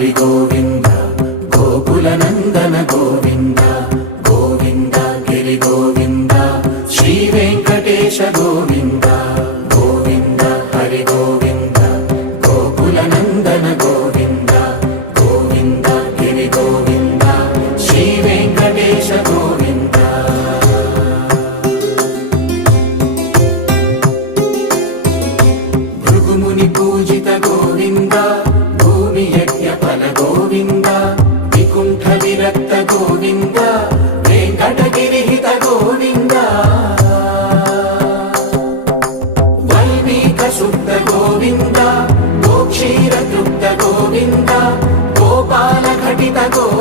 హరి గోవింద గోకుల నందన గోవింద గోవింద గిరి గోవింద శ్రీ వెంకటేశ గోవింద గోవింద హరి గోవింద గోకుల నందన గోవింద గోవింద గిరి గోవింద శ్రీ వెంకటేశ గోవింద భృగుముని పూజిత గోవింద భూమి యజ్ఞ ఫల గోవింద వికుంఠ విరక్త గోవింద వెంకటగిరిహిత గోవింద వైదిక శుద్ధ గోవింద గోక్షీర తృప్త గోవింద గోపాల ఘటిత గోవింద